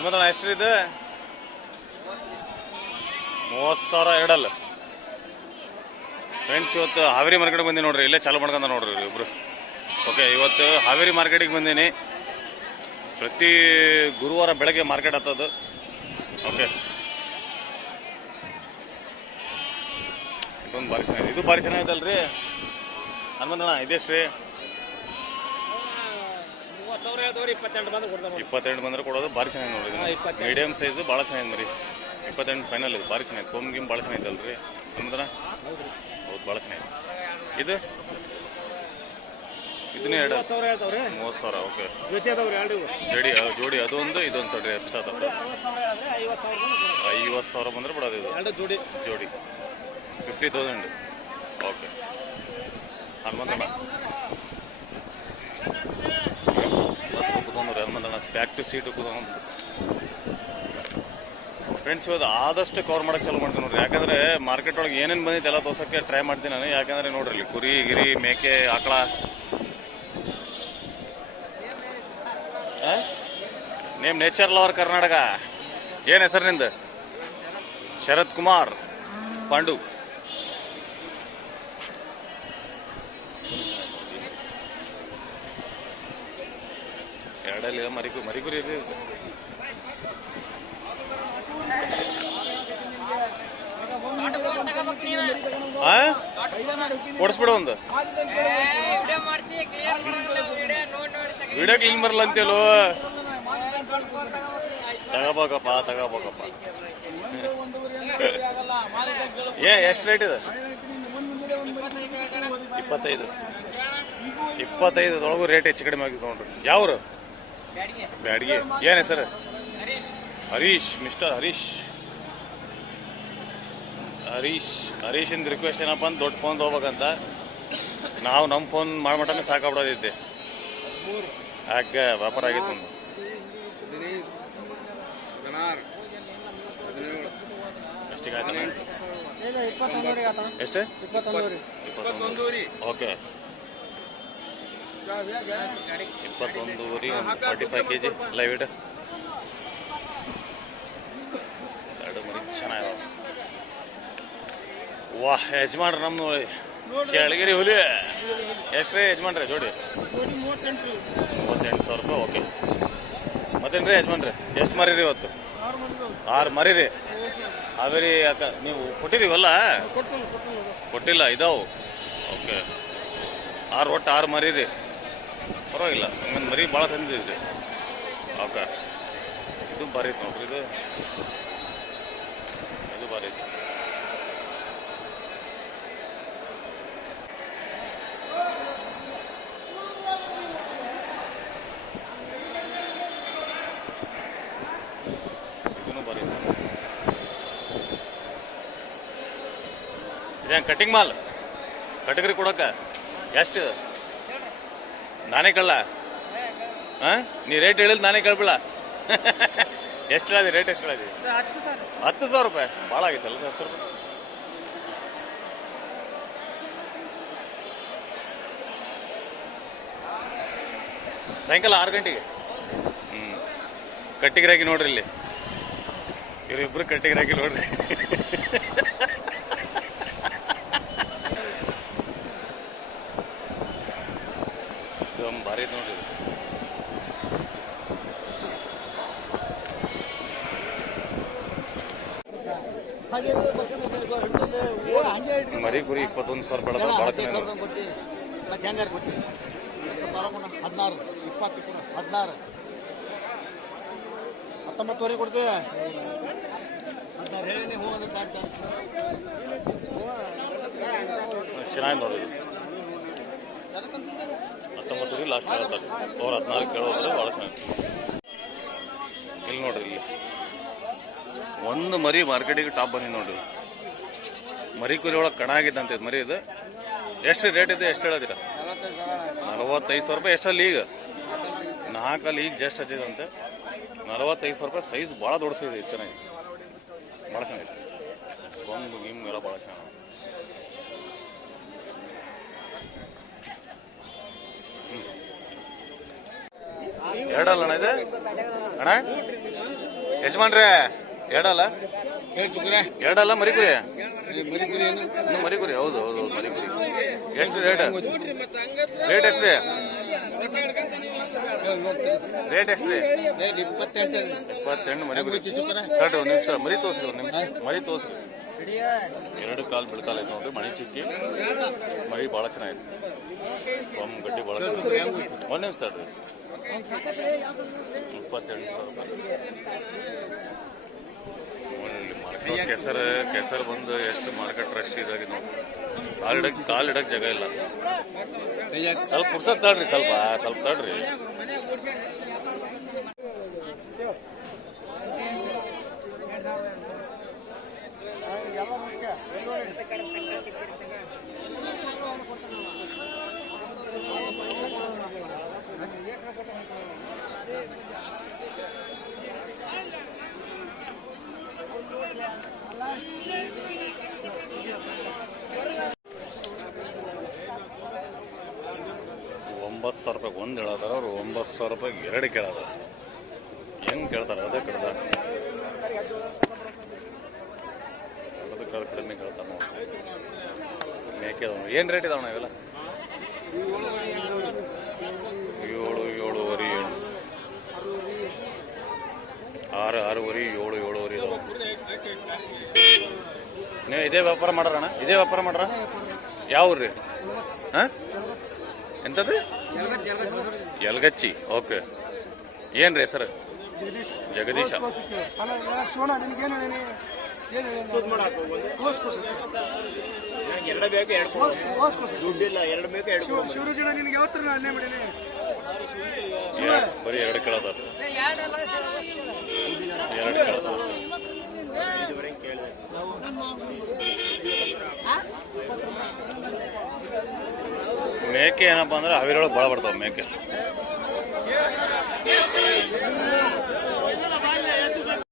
ಹನುಮಂತಣ್ಣ ಎಷ್ಟು ಇದು? ಮೂವತ್ತು ಸಾವಿರ ಎರಡಲ್ಲ. ಫ್ರೆಂಡ್ಸ್ ಇವತ್ತು ಹಾವೇರಿ ಮಾರ್ಕೆಟ್ಗೆ ಬಂದಿ ನೋಡ್ರಿ, ಇಲ್ಲೇ ಚಾಲು ಮಾಡ್ಕೊಂಡ ನೋಡ್ರಿ ಇಬ್ರು. ಓಕೆ ಇವತ್ತು ಹಾವೇರಿ ಮಾರ್ಕೆಟಿಗೆ ಬಂದೀನಿ. ಪ್ರತಿ ಗುರುವಾರ ಬೆಳಗ್ಗೆ ಮಾರ್ಕೆಟ್ ಹತ್ತದು. ಓಕೆ ಇದೊಂದು ಭಾರಿ ಚೆನ್ನಾಗಿದೆ. ಇದು ಭಾರಿ ಚೆನ್ನಾಗಿದಲ್ರಿ ಹನುಮಂತಣ್ಣ ಇದೆಷ್ಟು ರೀ ಮೂವತ್ತು ಸಾವಿರ ಹೇಳ್ದವ್ರಿ ಇಪ್ಪತ್ತೆಂಟು ಬಂದ್ರೆ ಕೊಡೋದು ಭಾರಿ ಚೆನ್ನಾಗಿ ನೋಡ್ರಿ ಇಪ್ಪತ್ತೆರಡು. ಮೀಡಿಯಂ ಸೈಜು ಭಾಳ ಚೆನ್ನಾಗಿದೆ ಮರಿ. ಇಪ್ಪತ್ತೆಂಟು ಫೈನಲ್ ಇದು ಭಾರಿ ಚೆನ್ನಾಗಿ ಕೊಮ್ ಗಿಮ್ ಭಾಳ ಚೆನ್ನಾಗಿದ್ದಲ್ರಿ ಅಲ್ರಿ. ಅಂದ್ರೆ ಹೌದು ಭಾಳ ಚೆನ್ನಾಗಿದೆ. ಇದು? ಇದನ್ನೇ ಎರಡು. ಮೂವತ್ತು ಸಾವಿರ ಓಕೆ ಜೋಡಿ ಜೋಡಿ ಅದೊಂದು ಇದೊಂದು ತೊಡ್ರಿ ಹೇಳಿದ್ರೆ ಐವತ್ತು ಸಾವಿರ ಬಂದ್ರೆ ಬಿಡೋದು ಇದು. ಜೋಡಿ. ಜೋಡಿ. ಫಿಫ್ಟಿ ತೌಸಂಡ್ ಓಕೆ ಹನುಮಂತಣ್ಣ ಕೂತ್ಕೊಂಡ್ರಿ ಬ್ಯಾಕ್ ಟು ಸೀಟು ಕೂತ್ಕೊಂಡು ಫ್ರೆಂಡ್ಸ್ ಇವತ್ತು ಆದಷ್ಟು ಕವರ್ ಮಾಡಕ್ಕೆ ಚಾಲು ಮಾಡ್ತೀನಿ ನೋಡ್ರಿ. ಯಾಕಂದ್ರೆ ಮಾರ್ಕೆಟ್ ಒಳಗೆ ಏನೇನು ಬಂದಿದೆಯಲ್ಲ ಎಲ್ಲ ತೋರ್ಸೋಕ್ಕೆ ಟ್ರೈ ಮಾಡ್ತೀನಿ ನಾನು. ಯಾಕಂದ್ರೆ ನೋಡ್ರಿ ಕುರಿ, ಗಿರಿ, ಮೇಕೆ, ಆಕಳ. ನೇಮ್ ನೇಚರ್ ಲವರ್ ಕರ್ನಾಟಕ ಏನ್ ಹೆಸರು ನಿಂದು? ಶರತ್ ಕುಮಾರ್ ಪಾಂಡು. ಎರಡಲ್ಲಿ ಮರಿ. ಆ? ಕೊಡ್ಸ್ಬಿಡು ಒಂದು. ವಿಡಿಯೋ ಕ್ಲೀನ್ ಬರಲ್ಲ ಅಂತೇಳು ತಗೋಬೇಕಪ್ಪ ತಗೋಬೇಕಪ್ಪ. ಏ, ಎಷ್ಟು ರೇಟ್ ಇದೆ? ಇಪ್ಪತ್ತೈದು. ಇಪ್ಪತ್ತೈದರೊಳಗೂ ರೇಟ್ ಹೆಚ್ಚು ಕಡಿಮೆ ಆಗಿದೆ ನೋಡ್ರಿ. ಯಾವ್ರು? ಬ್ಯಾಡ್ಗಿ. ಏನ್ ಹೆಸರು? ಹರೀಶ್. ಮಿಸ್ಟರ್ ಹರೀಶ್. ಹರೀಶ್ ಹರೀಶಿಂದ ರಿಕ್ವೆಸ್ಟ್ ಏನಪ್ಪ ಅಂತ ದೊಡ್ಡ ಫೋನ್ ತಗೋಬೇಕಂತ. ನಾವು ನಮ್ಮ ಫೋನ್ ಮಾಡ್ಮಟನೇ ಸಾಕಾಬಿಡೋದಿದ್ದೆ ಆಗ ವ್ಯಾಪಾರ ಆಗಿತ್ತು ಒಂದು ಓಕೆ ಎಷ್ಟು? ಇಪ್ಪತ್ತೊಂದು ಊರಿ ಒಂದು forty five K G live weight ಎರಡು ಮರಿ ಚೆನ್ನಾಗಿ ವಾಹ್ ಯಜಮಾನ್ರಿ ನಮ್ದು ಚಳಗಿರಿ ಹುಲಿ. ಎಷ್ಟ್ರಿ ಯಜಮಾನ್ರಿ ಜೋಡಿ? ಮೂವತ್ತೆಂಟು ಸಾವಿರ ರೂಪಾಯಿ, ಓಕೆ. ಮತ್ತೇನ್ರಿ ಯಜಮಾನ್ರಿ? ಎಷ್ಟು ಮರಿರಿ ಇವತ್ತು? ಆರು ಮರಿರಿ ಅವೇರಿ ಯಾಕ, ನೀವು ಕೊಟ್ಟಿದೀವಲ್ಲ ಕೊಟ್ಟಿಲ್ಲ, ಇದಾವು. ಓಕೆ. ಆರು ಒಟ್ಟು ಆರು ಮರಿರಿ ಪರವಾಗಿಲ್ಲ. ಹಂಗಂದು ಮರಿ ಭಾಳ ತಂದಿದ್ರಿ ಓಕೆ ಇದು ಭಾರಿ ಐತೆ ನೋಡ್ರಿ ಇದು. ಇದು ಭಾರಿ ಐತೆ. ಇದೇನು ಕಟಿಂಗ್ ಮಾಲ್ ಕಟಗರಿ ಕೊಡಕ್ಕ ಎಷ್ಟು ನಾನೇ ಕಳ್ಳ ಹಾ? ನೀ ರೇಟ್ ಹೇಳಿದ್ ನಾನೇ ಕೇಳ್ಬಿಡ ಎಷ್ಟು ಹೇಳದಿ? ರೇಟ್ ಎಷ್ಟು ಹೇಳದಿ? ಹತ್ತು ಸಾವಿರ ರೂಪಾಯಿ. ಭಾಳ ಆಗಿತ್ತಲ್ಲ ಹತ್ತು ಸಾವಿರ ರೂಪಾಯಿ? ಸಾಯಂಕಾಲ ಆರು ಗಂಟೆಗೆ? ಹ್ಞೂ ಕಟ್ಟಿಗರಾಗಿ ನೋಡ್ರಿ ಇಲ್ಲಿ. ಇವರಿಬ್ರು ಕಟ್ಟಿಗಿರಾಗಿ ನೋಡ್ರಿ ಇದು ಒಂದು ಭಾರಿ ಐತೆ ನೋಡ್ರಿ ಇದು. ಮರಿ ಗುರಿ ಇಪ್ಪತ್ತೊಂದು ಸಾವಿರ ಬೆಳೆದ ಭಾಳ ಚೆನ್ನಾಗಿ ಹದಿನಾರು. ಇಪ್ಪತ್ತು ಕೂಡ ಹದಿನಾರು. ಹತ್ತೊಂಬತ್ತುವರೆ ಕೊಡ್ತೀವಿ ಹದಿನಾರು. ಹೇಳಿ ಹೋಗೋದು ಚೆನ್ನಾಗಿ ನೋಡ್ರಿ ಇದು. ಹತ್ತೊಂಬತ್ತು ಲಾಸ್ಟ್ ಹೇಳ್ತಾರೆ ಅವ್ರು ಹದಿನಾರು ಕೇಳೋದ್ರೆ ಭಾಳ ಚೆನ್ನಾಗಿ ಇಲ್ಲಿ ನೋಡ್ರಿ ಇಲ್ಲಿ. ಒಂದು ಮರಿ ಮಾರ್ಕೆಟಿಗೆ ಟಾಪ್ ಬಂದಿದೆ ನೋಡಿ. ಮರಿ ಕುರಿ ಒಳಗೆ ಕಣ ಆಗಿದ್ದಂತೆ ಮರಿ ಇದು. ಎಷ್ಟು ರೇಟ್ ಇದೆ ಎಷ್ಟು ಹೇಳೋದಿರ? ನಲವತ್ತೈದು ಸಾವಿರ ರೂಪಾಯಿ ಎಷ್ಟಲ್ಲಿ ಈಗ? ನಾಲ್ಕಲ್ಲಿ ಈಗ ಜಸ್ಟ್ ಹಚ್ಚಿದಂತೆ ನಲವತ್ತೈದು ಸಾವಿರ ರೂಪಾಯಿ ಸೈಜ್ ಭಾಳ ದೊಡ್ಡ ಚೆನ್ನಾಗಿ ಭಾಳ ಚೆನ್ನಾಗಿದೆ. ಒಂದು ಗಿಮ್ ಎಲ್ಲ ಭಾಳ ಚೆನ್ನಾಗಿ ಎರಡಲ್ಲ ಅಣ್ಣ ಇದೆ? ಅಣ್ಣ? ಯಜಮಾನ್ರೆ? ಎರಡಲ್ಲ? ಎರಡಲ್ಲ ಮರಿಕುರಿ? ಮರಿ ಇನ್ನು ಮರಿಕುರಿ ಹೌದು ಹೌದು ಹೌದು ಮರಿಕುರಿ. ಎಷ್ಟು ರೇಟ್? ರೇಟ್ ಎಷ್ಟು ರೀ? ರೇಟ್ ಎಷ್ಟು ರೀ? ಇಪ್ಪತ್ತೆಂಟು ಮರಿ ಮರಿಕುರಿ ತಡ್ರಿ ಒಂದು ನಿಮಿಷ ಮರಿ ತೋರಿಸಿ ಒಂದು ನಿಮಿಷ ಮರಿ ತೋರಿಸಿ ಎರಡು ಕಾಲು ಬಿಡ್ಕಾಲ ಐತೆ ನೋಡ್ರಿ ಮಣಿ ಚಿಕ್ಕಿ. ಮರಿ ಭಾಳ ಚೆನ್ನಾಗಿದೆ ಬೊಮ್ಮ ಗಡ್ಡಿ ಭಾಳ ಚೆನ್ನಾಗಿದೆ ಒಂದು ನಿಮಿಷ ತಡ್ರಿ. ಇಪ್ಪತ್ತೆಂಟು ಸಾವಿರ ರೂಪಾಯಿ. ಕೆಸರು ಕೆಸರು ಬಂದು ಎಷ್ಟು ಮಾರ್ಕೆಟ್ ರಶ್ ಇದಾಗಿ ನೋಡಿ ಕಾಲಿಡಕ್ ಕಾಲಿಡಕ್ ಜಾಗ ಇಲ್ಲ. ಸ್ವಲ್ಪ ಪುರ್ಸತ್ ತಾಡ್ರಿ ಸ್ವಲ್ಪ ಸ್ವಲ್ಪ ತಡ್ರಿ ಒಂಬತ್ತು ಸಾವಿರ ರೂಪಾಯಿ ಒಂದು ಹೇಳತ್ತಾರ ಅವ್ರು ಒಂಬತ್ತು ಸಾವಿರ ರೂಪಾಯಿ ಎರಡು ಕೇಳತ್ತಾರ ಹೆಂಗೆ ಕೇಳ್ತಾರೆ? ಅದೇ ಕಡ್ದ ಕಡಿಮೆ ಕೇಳ್ತಾರ ಮೇಕೆ ಏನು ರೇಟ್ ಇದಾವಣ ಇವೆಲ್ಲ? ಏಳು, ಏಳುವರೆ, ಏಳು. ಆರು, ಆರೂವರೆ, ಏಳು, ಏಳುವರೆ ನೀವು ಇದೇ ವ್ಯಾಪಾರ ಮಾಡ್ರಣ್ಣ? ಇದೇ ವ್ಯಾಪಾರ ಮಾಡ್ರ? ಯಾವ ರೀ ಹಾಂ? ಎಂತದ್ರಿ ಎಲ್ಗಚ್ಚಿ ಓಕೆ. ಏನ್ರಿ ಹೆಸರು? ಜಗದೀಶ್. ಜಗದೀಶ. ಎರಡು ಶಿವಣ್ಣ ಎರಡು ಹೇಳಿ ಏನು ಎರಡು ಬೇಕು ಎರಡು ಹೇಳಿ ದುಡ್ಡಿಲ್ಲ ಎರಡು ಬೇಕು ಎರಡು ಶಿವರಾಜಣ್ಣ ನಿನಗೆ ಯಾವ ಥರ ಅಲ್ಲೇ ಮಾಡೀನಿ ಎರಡು- ಬರೀ ಎರಡು ಕೇಳದ ಎರಡು ಕೇಳದ ಮೇಕೆ ಏನಪ್ಪ ಅಂದ್ರೆ ಅವಿರೊಳಗೆ ಭಾಳ ಬರ್ತಾವ ಮೇಕೆ.